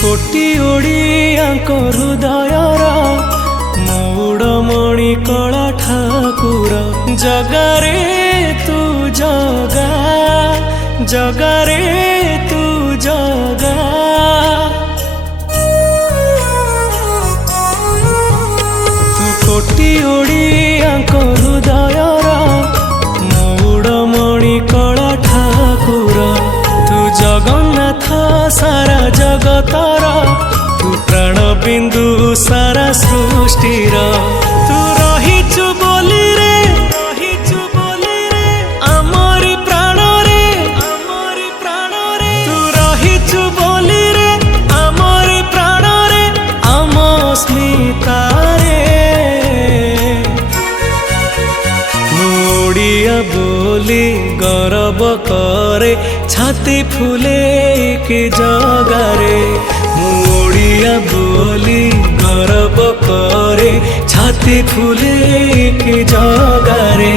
कोटी ओडियाଙ୍କ हृदयर मौड़मणि कला ठाकुर जगारे तू जगा जगारे तू जगा तू कोटी ओडियाଙ୍କ हृदयर मौड़मणि कला ठाकुर तू जगन्नाथ सारा जगतर तू प्राण बिंदु सारा सृष्टिर तू रहिचु बोली रे आमरी प्राण रे तू रहिचु बोली रे आमरी प्राण रे आम स्मिता रे ओडिया बोली गर्व करे छाती फूले के जगारे ओडिया बोली गर्व करे छाती फूले के जगारे।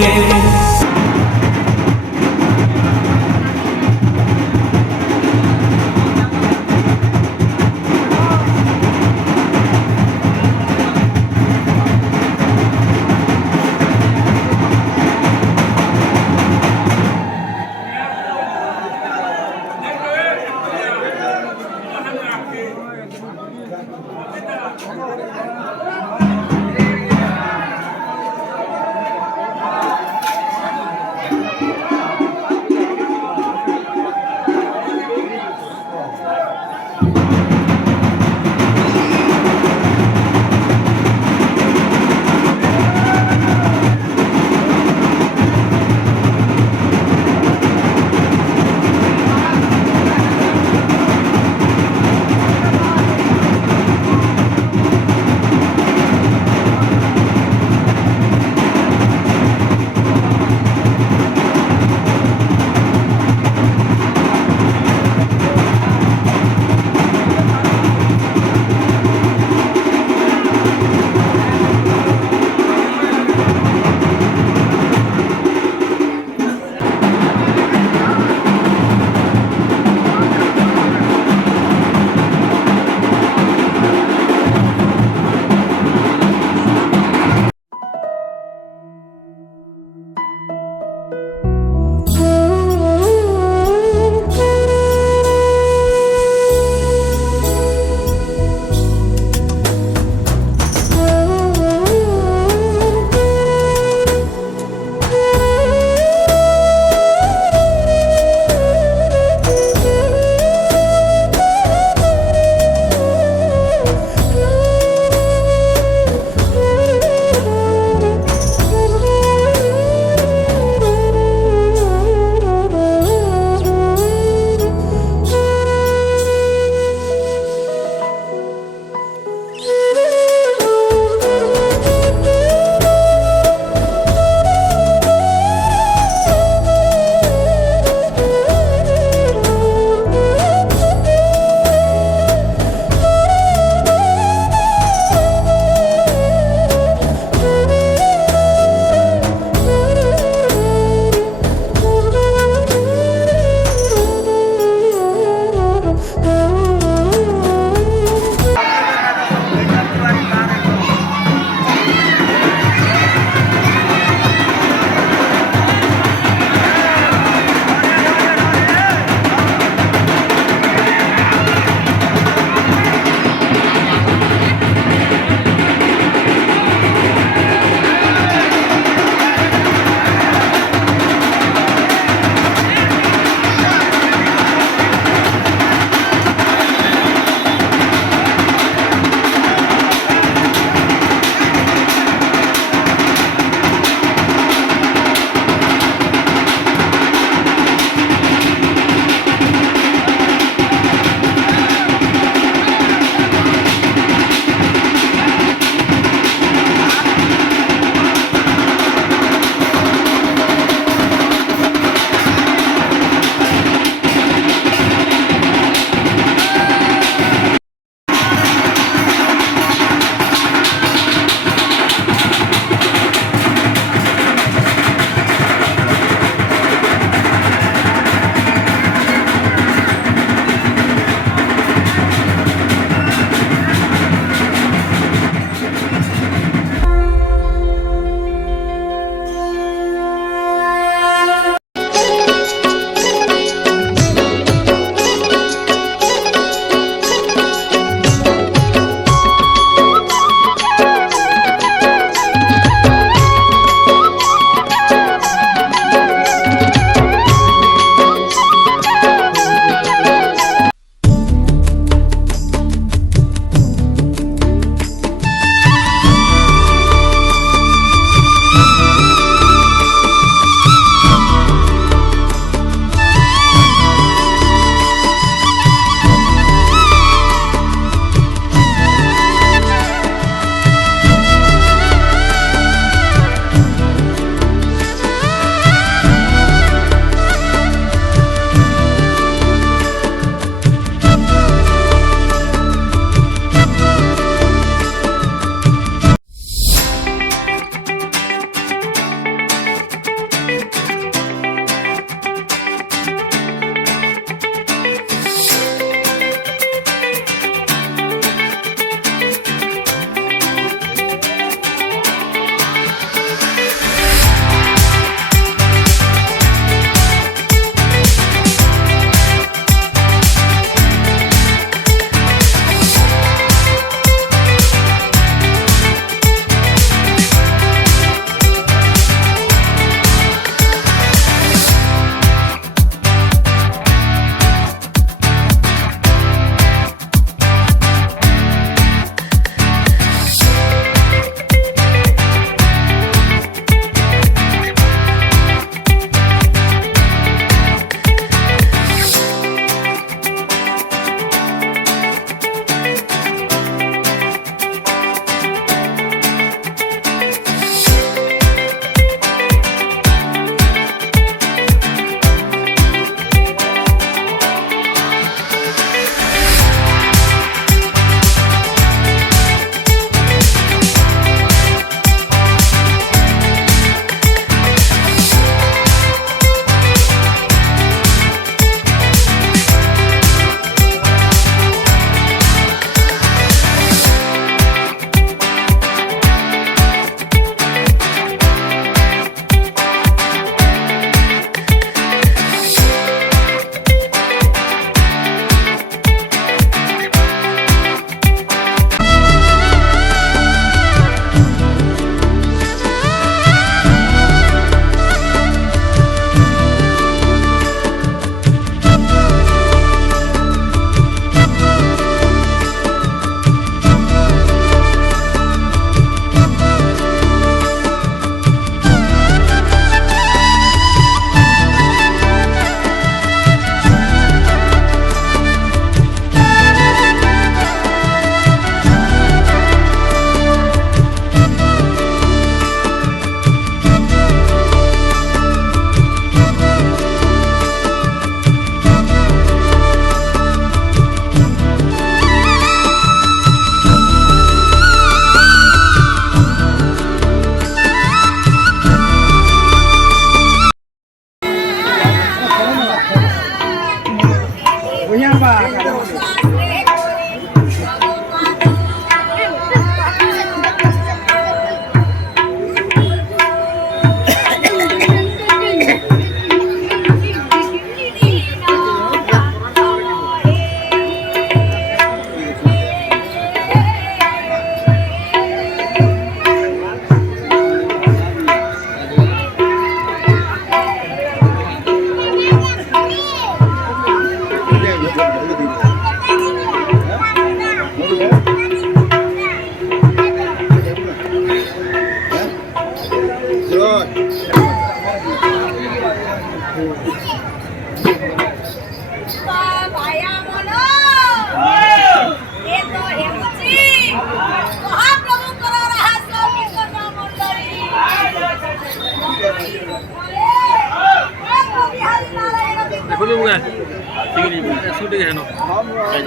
बुगा ठीक है सुट के नो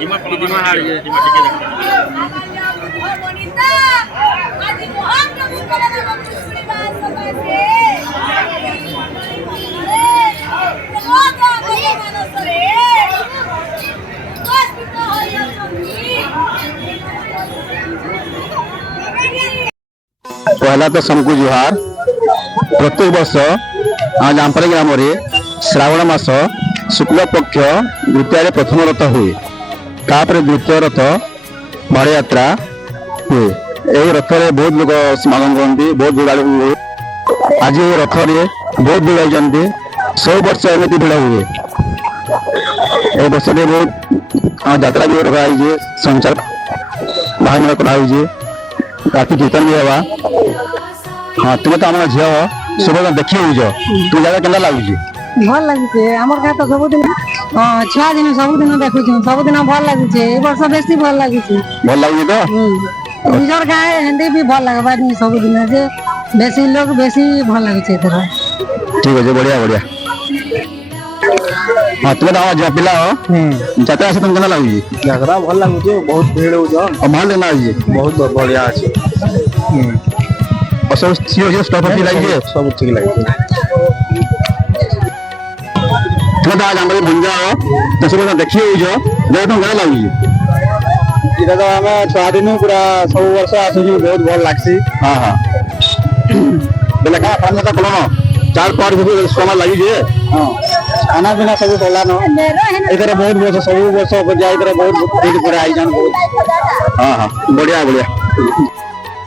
जिमा जिमा हाड़ जे जिमा ठीक है वनिता आज मोहन प्रभु करे ना छुड़ी बात सकासे अरे लोग गए मानस रे बस भी तो होया पहला तो सबको जुहार। प्रत्येक वर्ष आज आमपाली ग्राम श्रावण मास शुक्ल पक्ष द्वितीय प्रथम रथ हुए तापर द्वितीय रथ बाड़ यात्रा हुए। यही रथ में बहुत लोग समागम करती बहुत भिड़ हुए। आज ये रथ में बहुत भिड़ होती 100 वर्ष एमती भिड़ हुए। ए वर्ष में बहुत यात्रा भी रखाई संचार बाहर कराई राति कीर्तन भी हवा। हाँ तुम तो आम झील सब देखी हो तुम जगह के लगुच भल लगे आम गाँ तो सबुदिन हाँ छुआ दिन सबुदिन देखु सबुदिन भल लगे वर्ष बेसी भल लगे भल लगे तो निजर गाँ हिंदी भी भल लगे सबुदिन जे बेसी लोग बेसी भल लगे ठीक है बढ़िया बढ़िया। हाँ तुम तो झील पिला यात्रा से तुम क्या लगुच यात्रा भल लगुचे बहुत भीड़ हो भल लेना बहुत बढ़िया अच्छे सब स्टॉप लगे सब ठीक लगे तुम तो आज आम भंजा हो तो सब देखी हो तुम क्या लगुच इधर तो आम छुआ दिन पूरा सब वर्ष आसुची बहुत भल लगसी। हाँ हाँ बोले क्या खाना कल चार पाँच समय लगे हाँ खाना पीना सब कला न इधर बहुत वर्ष सब वर्ष इधर बहुत भीड़ पूरा आई जान बहुत। हाँ हाँ बढ़िया बढ़िया।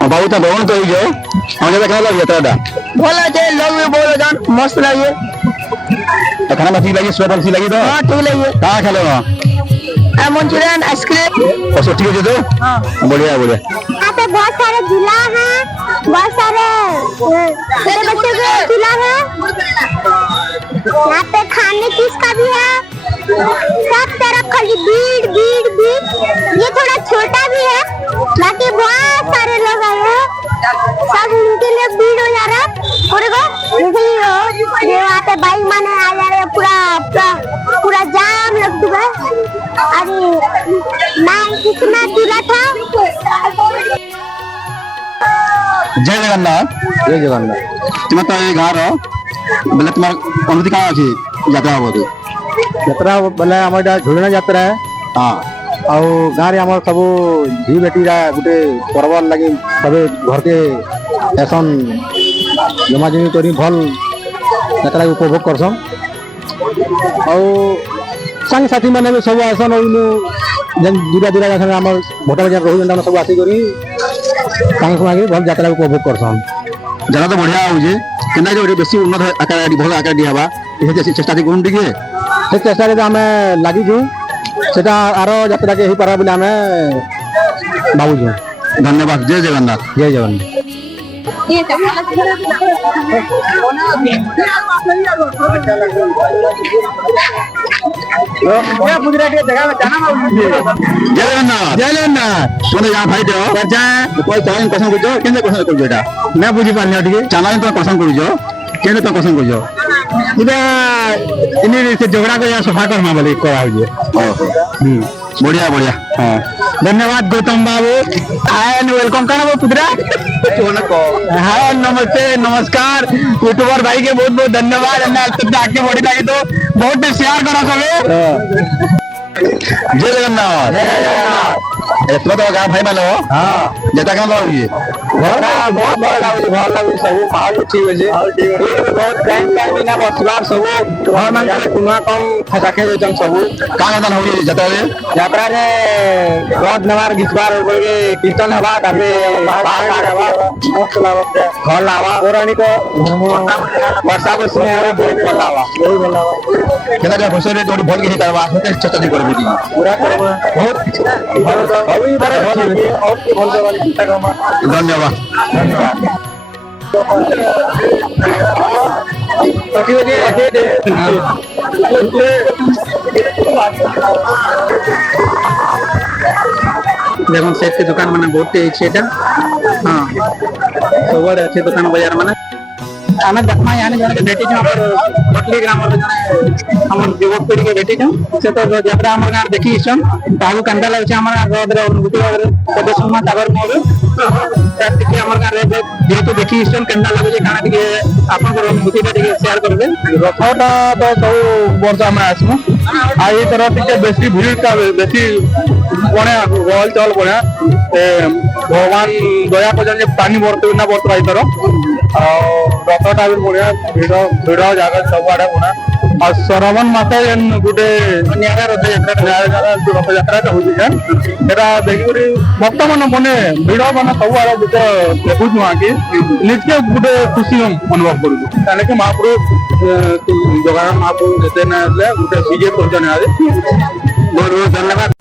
बाबू तो भवन तो हम जब क्या लगे यात्रा भल लगे लोग भी बोल जान मस्त लगे तो खाना ठीक लगी स्वेटर ठीक लगी तो हाँ ठीक लगे कहाँ खेलो वहाँ मंचूरियन आइसक्रीम और सब ठीक है तो हाँ बढ़िया बढ़िया। यहाँ पे बहुत सारे झूला हैं बहुत सारे छोटे बच्चों के झूला है यहाँ पे खाने चीज का भी है सब तरफ खाली भीड़ भीड़ भीड़। ये थोड़ा छोटा भी है बाकी बहुत सारे लोग आए हैं सब उनके लिए भीड़ हो जा रहा है। ये वहाँ पे बाइक माने आ जा रहे हैं पूरा पूरा जाम लग चुका है। अरे मैं कितना दूर था। जय जगन्नाथ। जय जगन्नाथ। तुम तो ये गाँव रहो बोले तुम्हारा अनुमति कहाँ अच्छी यात्रा हम यात्रा बोले आम झुलना यात्रा है। हाँ आउ गाँव आम सब झी बेटीरा गोटे पर्व लगे सब घर के ऐसन जमा जमी कर भल यात्रा उपभोग करसन सांग साथी मैंने भी सब आसन दूरा दूरा आम भोटा बाजार रोज सब आसिक भल यात्रा उपभोग करसन। जगह तो बढ़िया हो बेसी उन्नत आकार भल आकार दिया चेष्टा टे से चेष्टा आम लगिचु से आर यात्रा के हो पारा बोले आम भावुँ। धन्यवाद। जय जगन्नाथ। जय जगन्नाथ। जय जगन्नाथ। जय जगन्नाथ। तुम यहाँ फाइट पसंद कर मैं बुझी पानी टे चाना तुम पसंद कर तुम पसंद कर झगड़ा को सफा करमा बोले बढ़िया बढ़िया। हाँ धन्यवाद गौतम बाबू एंड वेलकम करना वो पुत्रा। हाँ नमस्ते नमस्कार यूट्यूबर भाई के बहुत बहुत धन्यवाद। आगे बढ़ी लगे तो बहुत शेयर करो सब। जय जगन्नाथ। तुम तो गाँव भाई मान हाँ जता क्या लगे बहुत भल लगे भल लगे सब माहौल ठीक अच्छे बहुत टाइम टाइम ना बसबार सब घर मान कुआ कम खसाखे देचन सब कहाँ गान हो जता यात्रा रे बहुत नवार गीतबार कीर्तन हवा भल हवा पौराणिक वर्षा को स्नेह बहुत भल हवा यही भल हवा केना भोसरे तोड़ी भल के करवा चर्चा नहीं करबे पूरा बहुत अभी बारे और की भल वाली चिंता करमा। धन्यवाद। देखो सेट के दुकान मैंने बहुत अच्छे हाँ सब अच्छे दुकान बाजार मैंने आम देखमा यानी जन भेटी पटली ग्राम आम युवक पीढ़ी के भेटी से तो जब आम गाँव देखी केन्ता लगे आम अनुभूति आम गाँव जेहेतु देखी केन्ता लगे क्या आप अनुभूति सेयार करेंगे रथटा तो सब वर्ष आम आसमु आई थर टे बेसी भीड़ बेसी बढ़िया गहल चहल बढ़िया भगवान दया कर पानी बरत ना बरत आई थर रथटा भी बढ़िया भिड़ जगह सब आड़े बढ़िया और श्रावण मास गोटे रथ यात्रा होता देखिए भक्त मान मैंने भिड़ मान सब आड़े देखु कि निजे गोटे खुशी अनुभव करूँ महाप्रभु जगन्नाथ महाप्रभु जिते ना गोटे विजय कर बहुत बहुत धन्यवाद।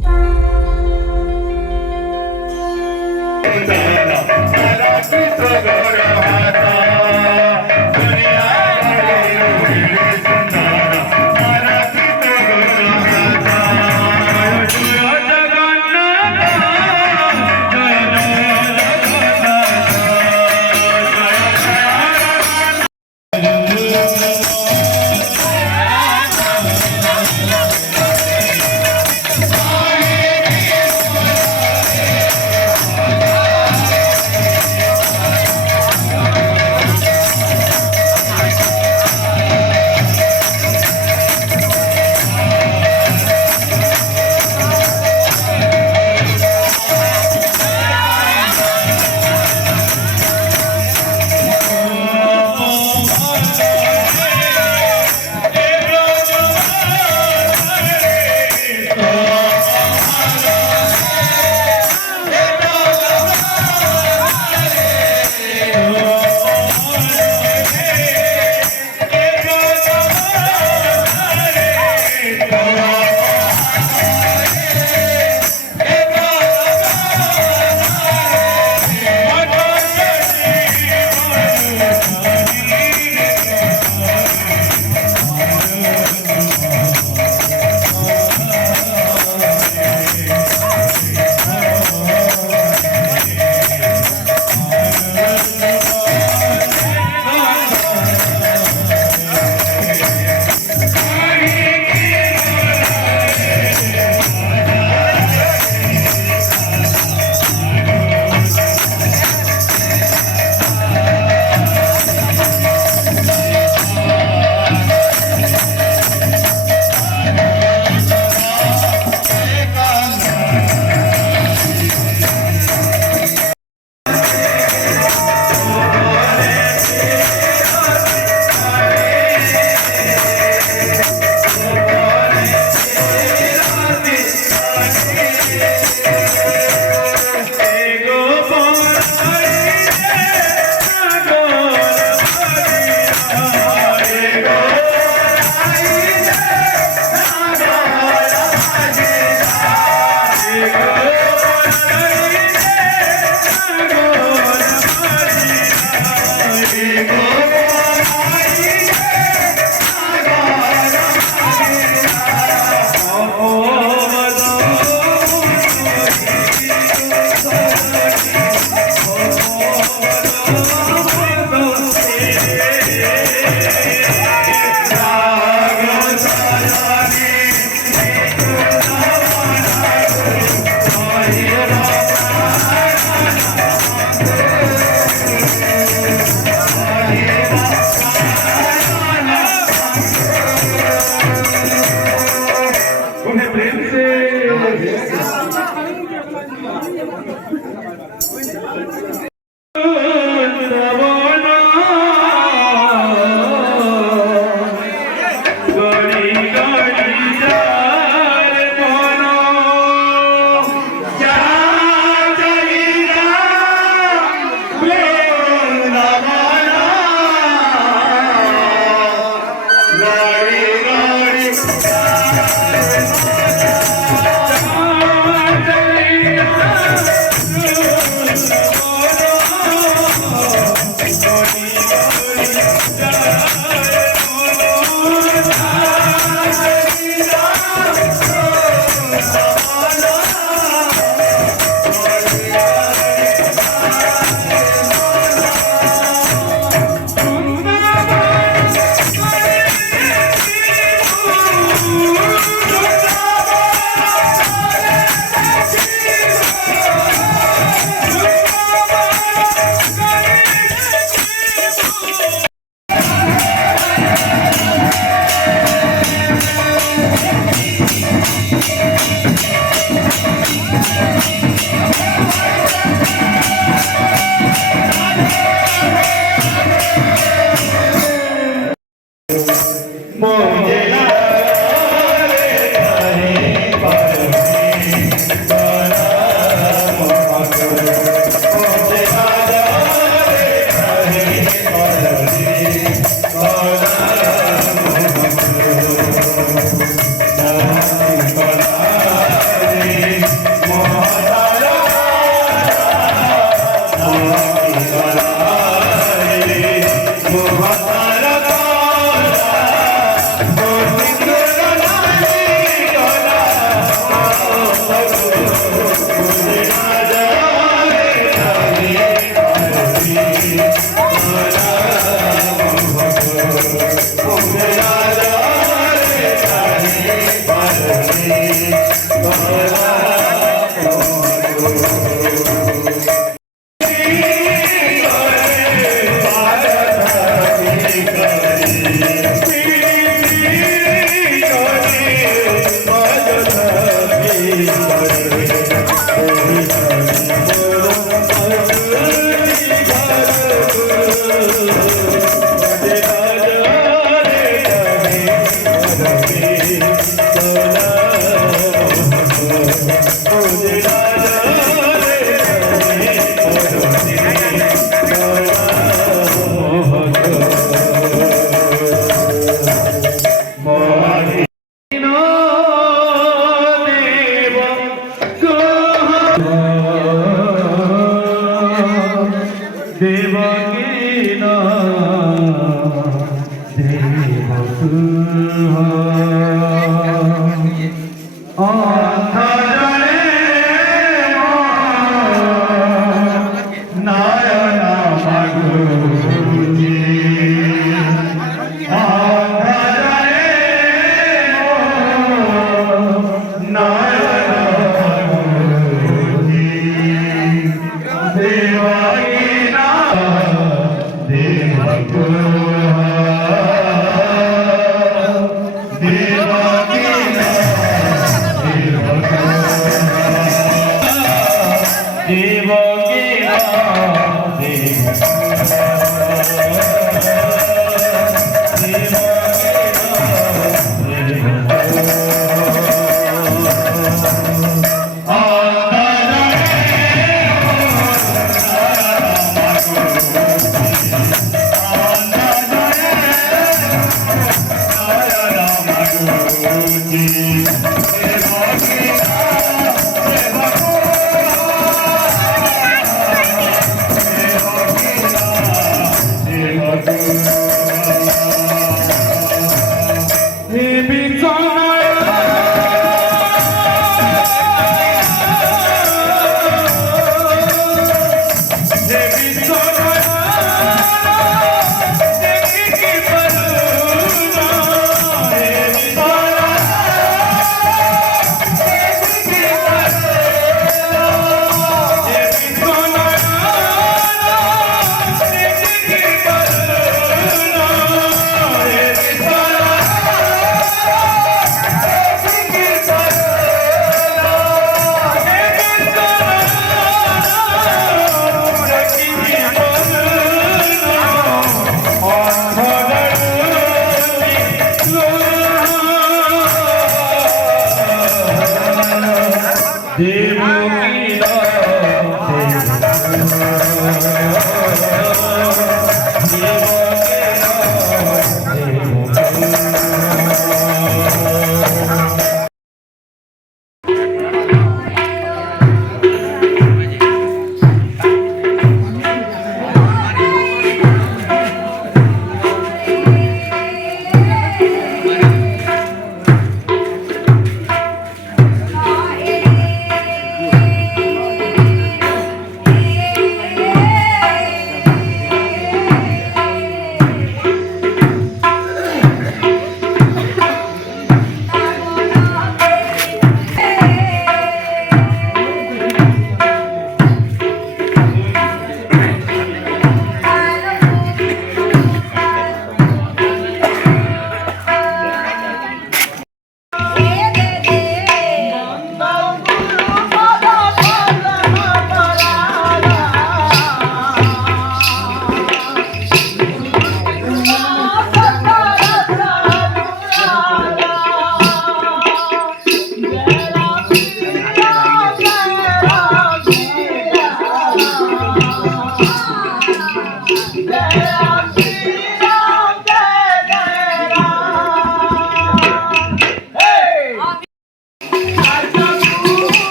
Devakinam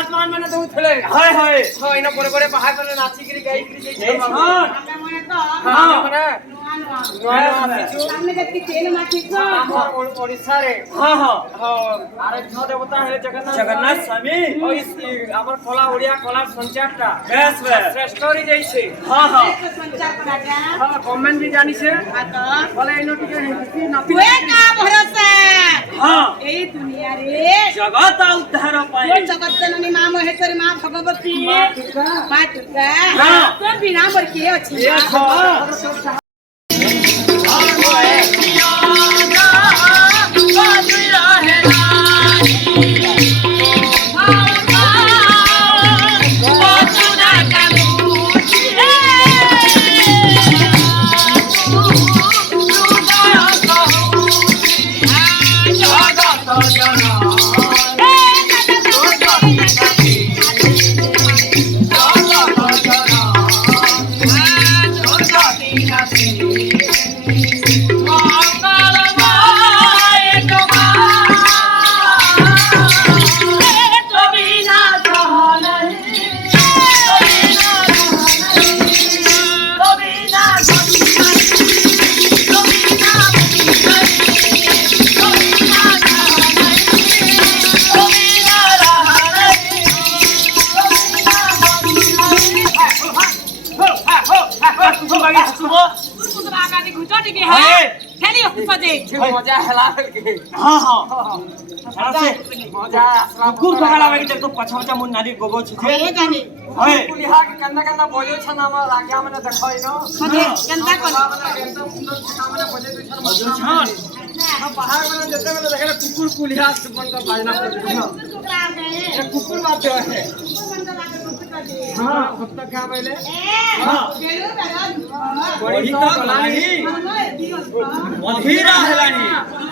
महात्मा माने तो उठले हाय हाय हां इना परे परे बाहर करे नाची गिरी गाई गिरी ए जाई छन हां माने हमने जब तेल माटी को ओडिसा रे हां हां अरे छ देवता है जगन्नाथ स्वामी ओ इस हमर कला ओडिया कला संचारटा बेस बेस श्रेष्ठ री जाई छे हां हां संचार करा जा हां कमेंट भी जानी छे आ तो बोले इनो टिके हिस्सी ना कोई का भरोसा हां ए दुनिया रे जगत उद्धार ये पाए जगत जननी मां महेश्वरी मां भगवती मां दुर्गा हाँ। तो बिना बर के अछि मजा हला के हां हां से मजा कुकुर खगला बाकी तो पछा पछा मुन नाली गोगो छी ए जानी हाय पुलिहा के कन्ना कन्ना बोलियो छ ना हमरा लाग्या मने देखै न मजे गंदा कोन एकदम सुंदर छका मने बजे दुई छन छन पहाड़ में जते में देखे कुकुर पुलिहा से बन का बाजना पड़ ये कुकुर बात है हां अब तक क्या बोले हां बड़ी तो नहीं मधीरा हेलानी